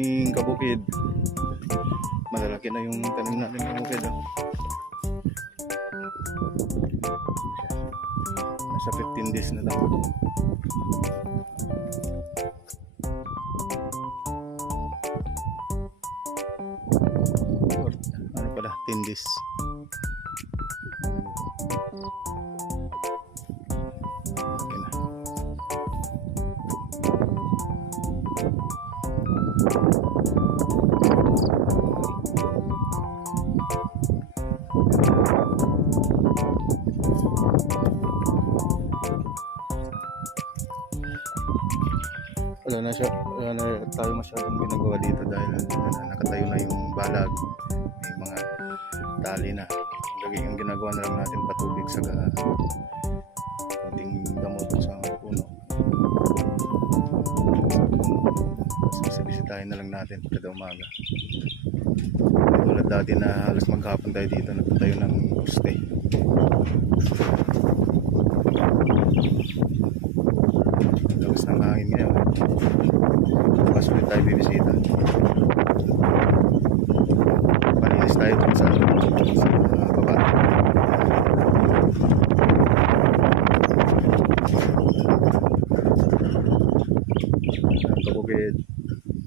aming kabukid. Malalaki na yung tanim namin kabukid. Nasa 15 days na daw. Or, ano pala, 10 days. Okay na. Wala na tayo masyadong ginagawa dito dahil nakatayo na yung balag, may mga tali na. Yung ginagawa na lang natin patubig sa konting damot sa puno. Bisitahin na lang natin kada umaga. Tulad dati na halos maghapon tayo dito, nagtatayo ng poste. Lakas ng hangin ngayon. Bukas ulit tayo bibisita.